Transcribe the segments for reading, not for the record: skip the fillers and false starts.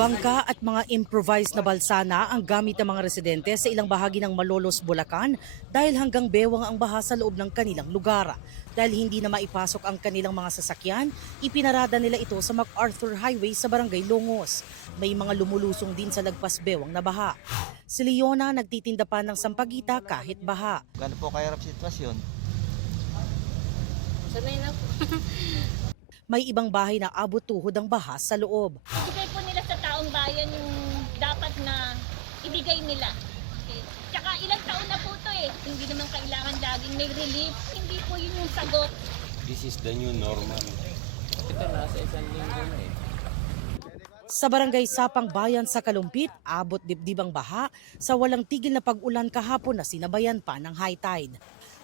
Bangka at mga improvised na balsa na ang gamit ng mga residente sa ilang bahagi ng Malolos, Bulacan dahil hanggang bewang ang baha sa loob ng kanilang lugar. Dahil hindi na maipasok ang kanilang mga sasakyan, ipinarada nila ito sa MacArthur Highway sa Barangay Longos. May mga lumulusong din sa lagpas bewang na baha. Si Leona nagtitinda pa ng sampagita kahit baha. Gaano po kahirap sitwasyon? Sanay na po. May ibang bahay na abot tuhod ang baha sa loob. Ibigay po nila sa taong bayan yung dapat na ibigay nila. Okay. Tsaka ilang taon na po to eh. Hindi naman kailangan laging may relief. Hindi po yun yung sagot. This is the new normal. Ito nasa isang linggo na eh. Sa barangay Sapang Bayan sa Kalumpit, abot dibdib ang baha sa walang tigil na pag-ulan kahapon na sinabayan pa ng high tide.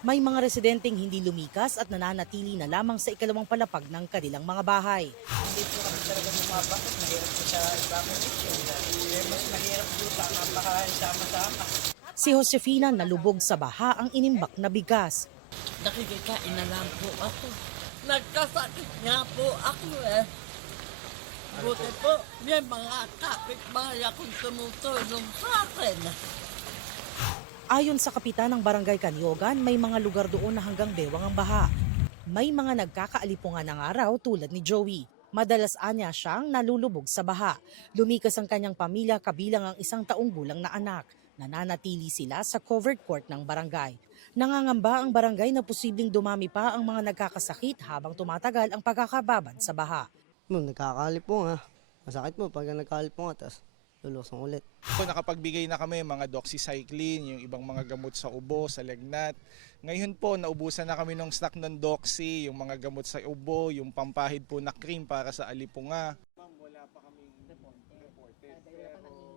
May mga residenteng hindi lumikas at nananatili na lamang sa ikalawang palapag ng kanilang mga bahay. Hindi po kami talaga bumabakit. Mahirap po sa evacuation. Mas mahirap po sa napaka-sama-sama. Si Josefina nalubog sa baha ang inimbak na bigas. Nakikikain na lang po ako. Nagkasakit nga po ako eh. Buti po, may mga kapit-bahay akong tumutulong sa akin. Ayon sa kapitan ng Barangay Kanyogan, may mga lugar doon na hanggang bewang ang baha. May mga nagkakaalipungan ng araw tulad ni Joey. Madalas anya siyang nalulubog sa baha. Lumikas ang kanyang pamilya kabilang ang 1 taong gulang na anak. Nananatili sila sa covered court ng barangay. Nangangamba ang barangay na posibleng dumami pa ang mga nagkakasakit habang tumatagal ang pagkakababad sa baha. Nagkakalipong ha. Masakit mo pag nagkakalipong tapos lulusong ulit. Nakapagbigay na kami mga doxycycline, yung ibang mga gamot sa ubo, sa lagnat. Ngayon po, naubusan na kami ng stock ng doxy, yung mga gamot sa ubo, yung pampahid po na cream para sa alipunga. Wala pa kaming reported, pero